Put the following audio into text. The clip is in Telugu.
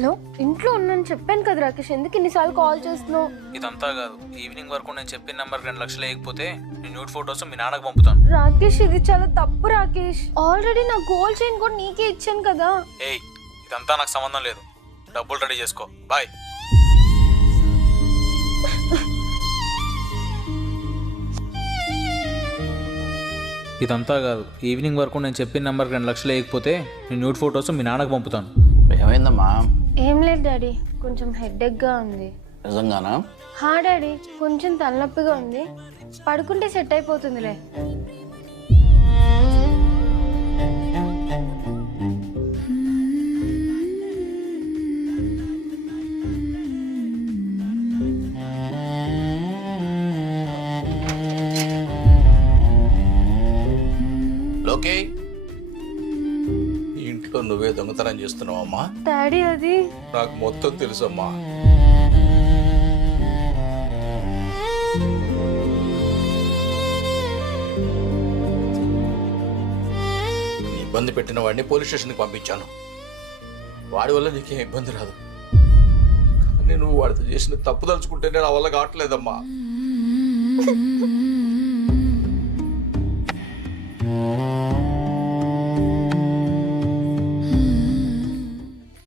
హలో, ఇంట్లో ఉన్నాను చెప్పాను కదా రాకేష్, ఎందుకు ఇన్నిసార్లు కాల్ చేస్తున్నావు? ఇదంతా కాదు, ఈవినింగ్ వరకు నేను చెప్పిన నెంబర్ 2 లక్షలు వేయకపోతే నేను న్యూడ్ ఫొటోస్ మీ నాన్నకు పంపుతాను. రాకేష్, ఇది చాలా తప్పు రాకేష్. ఆల్రెడీ నా గోల్డ్ చైన్ కూడా నీకే ఇచ్చాను కదా. ఏయ్, ఇదంతా నాకు సంబంధం లేదు. డబ్బులు రెడీ చేసుకో, బాయ్. ఇదంతా కాదు, ఈవినింగ్ వరకు నేను చెప్పిన నెంబర్ 2 లక్షలు వేయకపోతే నేను న్యూడ్ ఫొటోస్ మీ నాన్నకు పంపుతాను. ఏమైందమ్మా? ఏం లేదు డాడీ, కొంచెం హెడేక్ గా ఉంది. నిజంగానా? హా డాడీ, కొంచెం తలనొప్పిగా ఉంది, పడుకుంటే సెట్ అయిపోతుందిలే. లోకే, ఇంట్లో నువ్వే దొంగతనం చేస్తున్నావమ్మా? డాడీ, అది నాకు మొత్తం తెలుసమ్మా. ఇబ్బంది పెట్టిన వాడిని పోలీస్ స్టేషన్కి పంపించాను. వాడి వల్ల నీకేం ఇబ్బంది రాదు, కానీ నువ్వు వాడితో చేసిన తప్పు తలుచుకుంటేనే నా వల్ల కావట్లేదమ్మా.